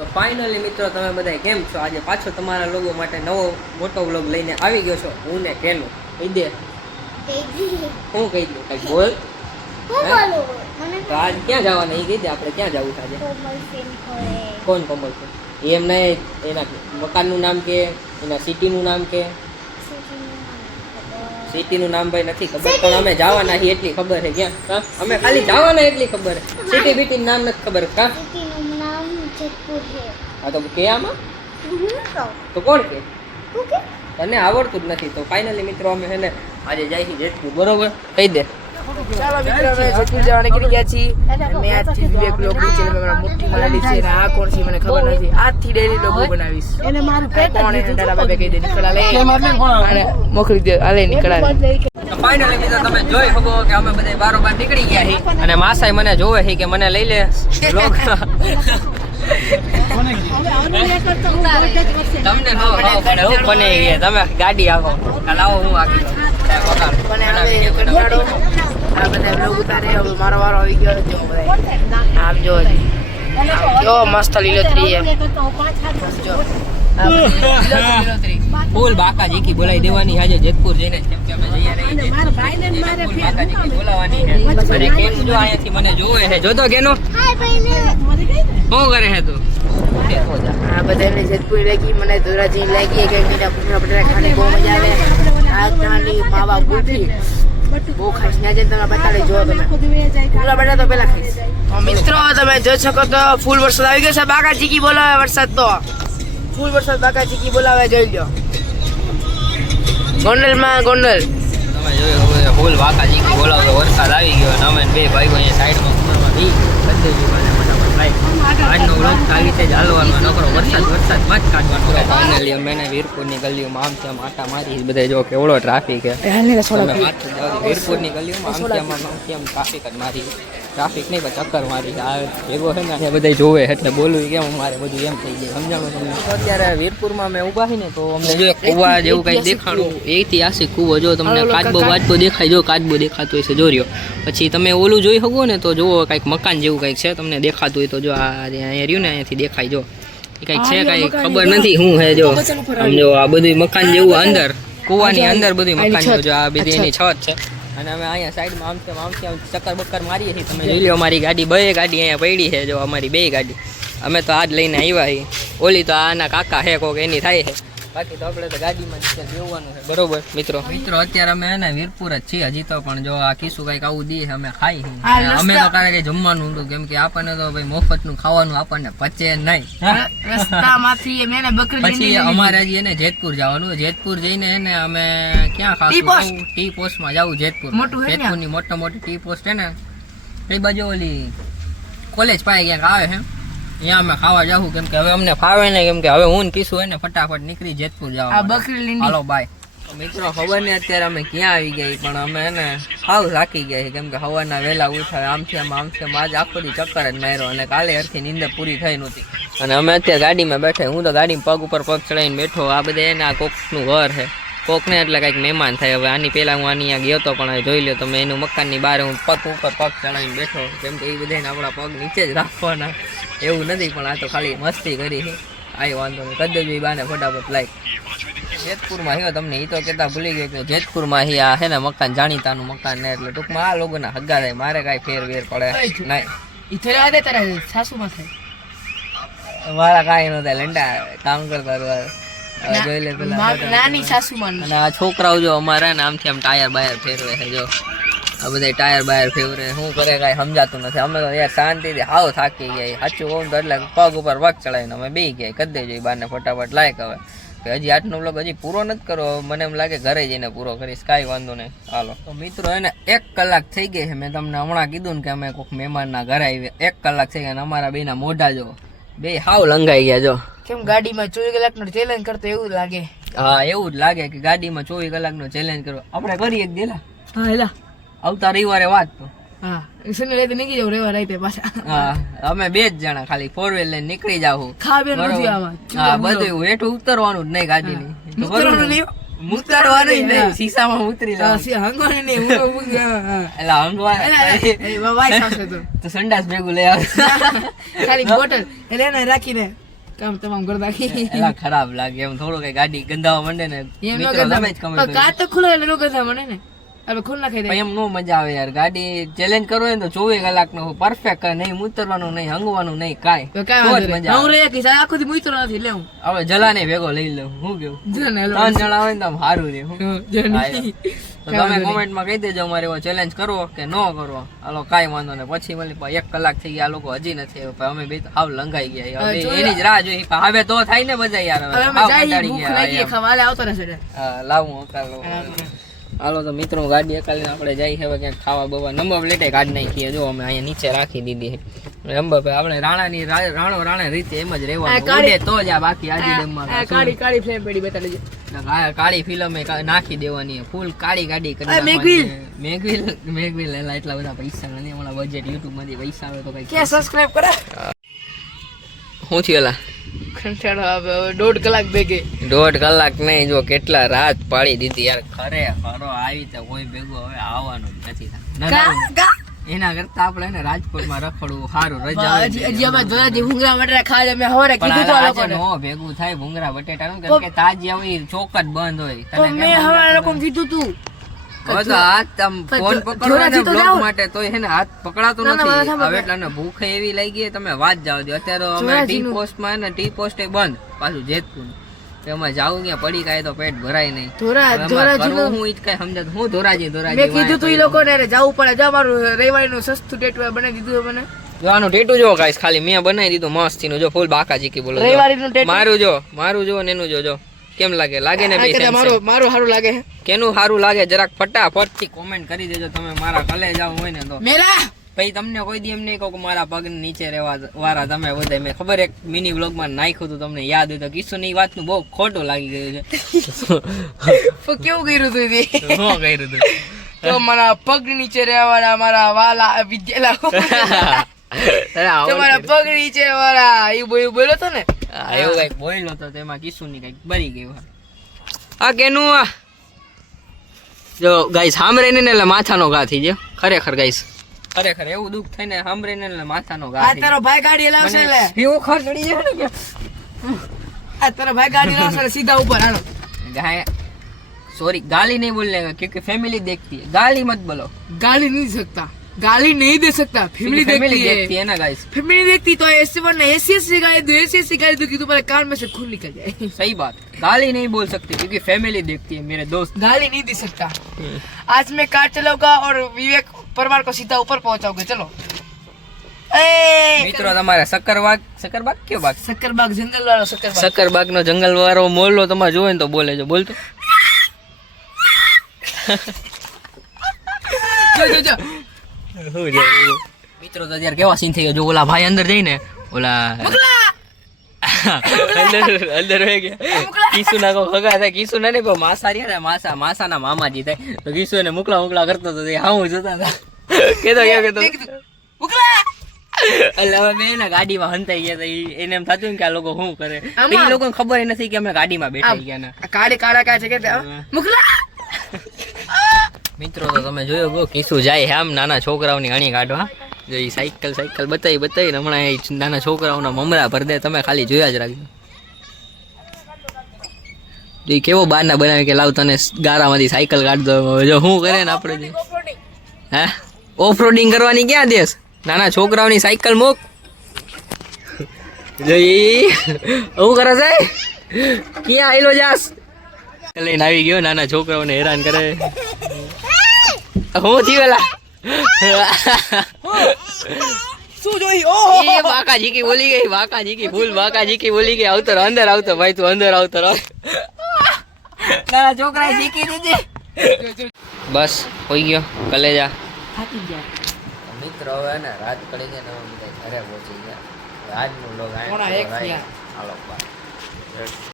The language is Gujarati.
તો ફાઇનલી મિત્રો તમે બધા કેમ છો? આજે પાછો તમારા લોકો માટે નવો મોટો વ્લોગ લઈને આવી ગયો છો. હું ને કેનો કહી દે હું કહી દઉં કઈ બોલ. તો આજ ક્યાં જવાના એ કહી દે. આપણે ક્યાં જવું છે આજે? કોણ કોમલ છે? એમ નહીં, એના મકાનનું નામ કે એના સિટીનું નામ કે? સિટીનું નામ ભાઈ નથી ખબર, પણ અમે જવાના છીએ એટલી ખબર છે. ક્યાં? હા, અમે ખાલી જવાના એટલી ખબર છે. સિટી બીટી નામ નથી ખબર. કા હા તો કે આમાં તો કોણ કે? તને આવડતું જ નથી. તો ફાઇનલી મિત્રો અમે છે ને આજે જાય છે જેતપુર. બરોબર કહી દે. ચાલો મિત્રો અમે જેતપુર જવા નીકળી ગયા છીએ. મેં આજથી વિવેક લોગ ની ચેનલ માં મોટી મલાડી છે અને આ કોણ છે મને ખબર નથી. આજથી ડેલી લોગો બનાવીશ. એને મારું પેટ કોણ એને ડાલા બાબે કહી દે નીકળા લે અને મોકલી દે આલે નીકળા. તો ફાઇનલી મિત્રો તમે જોઈ શકો કે અમે બધા બારોબાર નીકળી ગયા છીએ અને માસાઈ મને જોવે છે કે મને લઈ લે વ્લોગ. તમને નો પડે હું બને ગયા તમે ગાડી આવો લાવો હું આગળ આ બધા વ્લોગ ઉતારે. હવે મારો વારો આવી ગયો. જો બધા આમ જો જો મસ્ત લીલોતરી છે. જો ફૂલ બાકા જીકી બોલાવી દેવાની આજે જેતપુર જઈને. કેમ કે અમે જઈએ રહી બાકા જીકી બોલાવાની છે. અને કેમ જો અહીંયાથી મને જોવે છે. જોતો કેનો શું કરે છે તું? આ બધા એમને જેતપુર લાગી. મને ધોરાજી લાગી કે મીઠા કુકરા બટાટા ખાવાની બહુ મજા આવે. આ ત્યાંની માવા ગુલ્ફી બહુ ખાઈશ. ત્યાં જઈને તમે બતાડી જો તમે કુકરા બટાટા તો પેલા ખાઈશ. મિત્રો તમે જોઈ શકો તો ફૂલ વરસાદ આવી ગયો છે. બાકા ચીકી બોલાવે વરસાદ તો ફૂલ વરસાદ બાકા ચીકી બોલાવે જોઈ લો. ગોંડલમાં ગોંડલ તમે જોયું ફૂલ બાકા જીકી બોલાવતો વરસાદ આવી ગયો અને અમે બે ભાઈઓ અહીંયા સાઈડમાં ખૂણામાં બી બધે આજનો વ્લોગ આવી રીતે જ હાલવાનો. નકરો વરસાદમાં જ કાઢવાનો. ફાઇનલી અમે વીરપુરની ગલીઓમાં આમ તેમ આટા મારી. બધા જો કેવડો ટ્રાફિક છે. વીરપુરની ગલીઓમાં આમ તેમ ટ્રાફિક જ મારી. ટ્રાફિક નહીં પણ ચક્કર મારી. આ ભેગો છે ને અહીંયા બધા જોવે એટલે બોલવું કેમ અમારે બધું એમ થઈ જાય. સમજાણું તમને? અત્યારે વીરપુરમાં અમે ઊભા છીએ ને તો અમને જો કુવા જેવું કંઈ દેખાણું. ઐતિહાસિક કુવો જો તમને કાચબો દેખાય. જો કાચબો દેખાતો હોય છે જો રહ્યો. પછી તમે ઓલું જોઈ શકો ને તો જુઓ કંઈક મકાન જેવું કંઈક છે તમને દેખાતું હોય તો જો આ અહીંયા રહ્યું ને અહીંયાથી દેખાય. જો એ કંઈક છે કાંઈ ખબર નથી શું હે. જો આમ જો આ બધું મકાન જેવું અંદર કુવાની અંદર બધું મકાન જેવું. જો આ બધી એની છત છે અને અમે અહીંયા સાઈડમાં આમ ચક્કર બક્કર મારીએ છીએ. તમે જોઈ લો અમારી ગાડી બે ગાડી અહીંયા પડી છે. જો અમારી બે ગાડી અમે તો આજ લઈને આવ્યા છીએ. ઓલી તો આના કાકા હે કોક એની થાય છે. બાકી તો આપણે તો ગાડીમાં જોવાનું છે. બરોબર મિત્રો અત્યારે અમે ને વીરપુર જ છીએ હજી તો. પણ જો આ કીશું કઈક આવું દે અમે ખાઈ અમે તો કાલે કઈ જમવાનું હતું કેમ કે આપણને તો ભાઈ મફતનું ખાવાનું આપણને પચે નહીં. પછી અમારે હજી એને જેતપુર જવાનું. જેતપુર જઈને એને અમે ક્યાં ખાશું? ટી પોસ્ટમાં જવું. જેતપુરની મોટી ટી પોસ્ટ છે ને એ બાજુ ઓલી કોલેજ પાસે ક્યાંક આવે છે. અહીંયા અમે ખાવા જાવું કેમ કે હવે અમને ફાવે ને. કેમ કે હવે હું કીશું એને ફટાફટ નીકળી જેતપુર જવા. હાલો બાય. મિત્રો ખબર નહીં અત્યારે અમે ક્યાં આવી ગઈ પણ અમે એને સાવ થાકી ગયા છે. કેમ કે સવારના વહેલા ઉઠાવે આમથી આજ આખો દી ચક્કર જ માર્યો અને કાલે હરખી નીંદર પૂરી થઈ નહોતી. અને અમે અત્યારે ગાડીમાં બેઠા. હું તો ગાડીમાં પગ ઉપર પગ ચડાવીને બેઠો. આ બધા એને આ કોકનું ઘર છે. કોકને એટલે કંઈક મહેમાન થાય. હવે આની પહેલાં હું આની અહીંયા ગયો હતો પણ હવે જોઈ લો તમે એનું મકાનની બહાર હું પગ ઉપર પગ ચડાવીને બેઠો. કેમ કે એ બધાને આપણા પગ નીચે જ રાખવાના એવું નથી. પણ આ તો ખાલી મસ્તી કરી છે. આવી વાંધો નહીં. કરી દેજો એ બાને ફટાફટ લાઈક. જેતપુરમાં હ્યો તમને એ તો કહેતા ભૂલી ગયો કે જેતપુરમાં હી આ છે ને મકાન જાણીતાનું મકાન ને એટલે ટૂંકમાં આ લોકોના હગા થાય. મારે કાંઈ ફેર પડે નહીં. મારા કાંઈ ન થાય. લંડા કામ કરતા જોઈ લે પેલા નાની સાસુમાં. અને આ છોકરાઓ જો અમારા ને આમથી આમ ટાયર બાયર ફેરવે છે. જો આ બધા ટાયર બાયર ફેરવે શું કરે કાંઈ સમજાતું નથી. અમે તો યાર શાંતિથી હાવ થાકી ગયા. સાચું કહું તો એટલે પગ ઉપર પગ ચડાવીને અમે બે ગયા. કરી દેજો એ બારને ફટાફટ લાયક. હવે કે હજી આટલો વ્લોગ હજી પૂરો નથી કરો. મને એમ લાગે ઘરે જઈને પૂરો કરીશ. કાંઈ વાંધો નહીં. હાલો તો મિત્રો એને 1 કલાક થઈ ગઈ છે. મેં તમને હમણાં કીધું ને કે અમે કોઈક મહેમાનના ઘરે આવી. 1 કલાક થઈ ગયા અને અમારા બેના મોઢા જો બે હાવ લંગાઈ ગયા. જો કેમ ગાડીમાં 24 કલાકનો ચેલેન્જ કરતો એવું લાગે. હા એવું જ લાગે કે ગાડીમાં 24 કલાકનો ચેલેન્જ કરો. આપણે કરીએ એક દેલા. હા હેલા આવતા રવિવારે વાત તો. હા શનિ રાતે નીકળી જાવ. રવિવાર રાતે પાછા. હા અમે 2 જ જણા ખાલી 4 વ્હીલ લઈને નીકળી જાવું. હા બધું હેઠું ઉતરવાનું જ નહીં ગાડીની. ઉતરવાનું નહીં શીશામાં ઉતરી હંગવાનું નહીં. એટલે હંગવા તો સંડાસ ભેગું લઈ આવે ખાલી બોટલ એટલે એને રાખીને કામ તમામ કરતા એલા ખરાબ લાગે એમ થોડું કઈ ગાડી ગંધાવા માંડે ને મિત્રો તમે જ કમેન્ટ કાચ તો ખુલે એટલે નો કરતા મને ને હવે ખુલ નાખી દે એમ નો મજા આવે યાર ગાડી ચેલેન્જ કરવો હોય ને તો 24 કલાક નો પરફેક્ટ નહીં ઉતરવાનું નહીં હંગવાનું નહીં કાઈ તો કાઈ વાંધો નહીં હું રે કે આખો દી મુઈતો નથી લે હું હવે જલાને ભેગો લઈ લઉં હું કેવું જને 3 જણા હોય ને તો સારું રે જની તો તમે કોમેન્ટ માં કહી દેજો અમારે એવો ચેલેન્જ કરવો કે ન કરવો હાલો કાઈ વાંધો ને પછી મળી 1 કલાક થઈ ગયા આ લોકો હજી નથી આવ્યો અમે બે હાવ લંગાઈ ગયા હવે એની જ રાહ જોઈ હવે તો થાય ને બધા યાર હવે કંટાળી ગયા ખવાલે આવતો રહેશે લાવું ઉતારો હાલો તો મિત્રો ગાડી એકાલીને આપણે જઈ હવે ક્યાંક ખાવા બવા નંબર પ્લેટે કાઢી નાખીએ જો અમે અહીંયા નીચે રાખી દીધી નંબર પ્લેટ આપણે રાણા રીતે એમ જ રહેવાનું ઉડે તો જ આ બાકી આજી ડેમમાં કાળી ફ્લેમ પડી બતાડી દે કાળી ફિલ્મ નાખી દેવાની ફૂલ કાળી ગાડી કરી મેગવિલ એટલા બધા પૈસા નથી હમણાં બજેટ યુટ્યુબ માંથી પૈસા આવે તો કઈ કે સબસ્ક્રાઇબ કરે શું થયું કંટાળો આવે 1.5 કલાક ભેગે 1.5 કલાક નહીં જો કેટલા રાત પાડી દીધી યાર ખરે ખરો આવી તો કોઈ ભેગું હવે આવવાનું જ નથી એના કરતા આપણે ને રાજકોટમાં રખડવું સારું રજા હજી અમે ધોરાજી ભૂંગરા બટેટા ખાવા અમે હવારે કીધું તો આ લોકોને નો ભેગું થાય ભૂંગરા બટેટાનું કેમ કે તાજી આવી ચોક જ બંધ હોય તો મેં હવારે લોકોને કીધું તું હવે તો હાથ તમ ફોન પકડવાના બ્લોગ માટે તો હે ને હાથ પકડાતો નથી હવે એટલે ભૂખ એવી લઈ ગઈ તમે વાત જાવ દો અત્યારે અમે ટી પોસ્ટ માં ને ટી પોસ્ટ બંધ પાછું જેતપુર એમાં જાવું ત્યાં પડી કાય તો પેટ ભરાય નહીં ધોરાજી હું ઈ કઈ સમજત હું ધોરાજી મેં કીધું તું ઈ લોકોને જવું પડે જો મારું રવિવારનું સસ્તું ટેટુ બનાવી દીધું મને જો આનું ટેટુ જો ગાઈસ ખાલી મેં બનાવી દીધું મસ્તી નું જો ફૂલ બાકાજી કી બોલો રવિવારનું ટેટુ મારું જો ને એનું જો કેમ લાગે ને બે મારું સારું લાગે કેનું સારું લાગે જરાક ફટાફટ થી કોમેન્ટ કરી દેજો તમે મારા કલે જાવ હોય ને તો મેલા ભાઈ તમને કોઈ દી એમ નહીં કહું કે મારા પગ નીચે રહેવા વાળા તમે બધા મેં ખબર એક મિની વ્લોગ માં નાખ્યું હતું તમને યાદ હોય તો કિસ્સુની વાતનું બહુ ખોટું લાગી ગયું છે કેવું કર્યું તું શું કર્યું હતું તો મારા પગ નીચે રહેવા વાળા મારા વાલા વિદ્યાલા તમારા પગ નીચે વાળા એ બોલ્યો તો ને એવું કઈક બોલ્યો તો તેમાં કિસ્સુની કઈક બરી ગયું આ કેનું જો ગાઈસ સાંભળે ને એટલે માથાનો ઘા થઈ ગયો ખરેખર ગાઈસ ખરેખર એવું દુઃખ થઈને સાંભળે ને એટલે માથાનો ઘા આ તારો ભાઈ ગાડી લાવશે લે એવું ખર ચડી જાય ને આ તારો ભાઈ ગાડી લાવશે સીધા ઉપર હાલો ગાય सॉरी गाली नहीं बोलने का क्योंकि फैमिली देखती है गाली मत बोलो गाली नहीं सकता गाली नहीं दे सकता फैमिली देखती है ना गाइस फैमिली देखती तो ऐसे वरना ऐसे गाली दो ऐसे गाली दो कि तुम्हारे कान में से खून निकल जाए सही बात गाली नहीं बोल सकती क्योंकि फैमिली देखती है मेरे दोस्त गाली नहीं दे सकता आज मैं कार चलाऊंगा और विवेक परमार को सीधा ऊपर पहुंचाऊंगा चलो મિત્રો તમારે સક્કરબાગ કયો બાગ સક્કરબાગ જંગલ વાળો સક્કરબાગ નો જંગલ વાળો મોહલ્લો તમારે જોવે ને તો બોલે જો બોલતો મિત્રો તો અત્યારે કેવા સીન થઈ ગયો જો ઓલા ભાઈ અંદર જઈને ઓલા અંદર રહી ગયા કિસુ ના કો ખગા થાય કિસુ ના ને માસા રહ્યા ને માસા ના મામાજી થાય તો કિસુ એને મુકલા કરતો તો હા હું જોતા હતા કેતો મુકલા એટલે હવે મેં એના ગાડીમાં હંતાઈ ગયા હતા એને એમ થતું કે આ લોકો શું કરે એ લોકોને ખબર નથી કે અમે ગાડીમાં બેઠા ગયા ને કાળા છે કે મુકલા મિત્રો તો તમે જોયો ગો કિસુ જાય આમ નાના છોકરાઓની અણી કાઢવા જો એ સાયકલ બતાવી હમણાં એ નાના છોકરાઓના મમરા ભર દે તમે ખાલી જોયા જ રાખજો એ કેવો બારના બનાવે કે લાવ તને ગારામાંથી સાયકલ કાઢ દો જો શું કરે ને આપણે હે ઓફ રોડિંગ કરવાની ક્યાં દેશ નાના છોકરાઓની સાયકલ મૂક જોઈ હું કરે છે ક્યાં આયલો જાસ લઈને આવી ગયો નાના છોકરાઓને હેરાન કરે હું થી વેલા શું જોઈ ઓહો એ બાકાજી કી બોલી ગઈ ફૂલ બાકાજી કી બોલી ગઈ આવતો અંદર આવતો ભાઈ તું અંદર આવતો નાના છોકરાએ શીખી દીધી બસ હોઈ ગયો કલેજા થાકી ગયા મિત્રો હવે ને રાત પડી જાય ને અમે ઘરે પહોંચી ગયા આજનું લોગ પોણા 1 હાલો બાય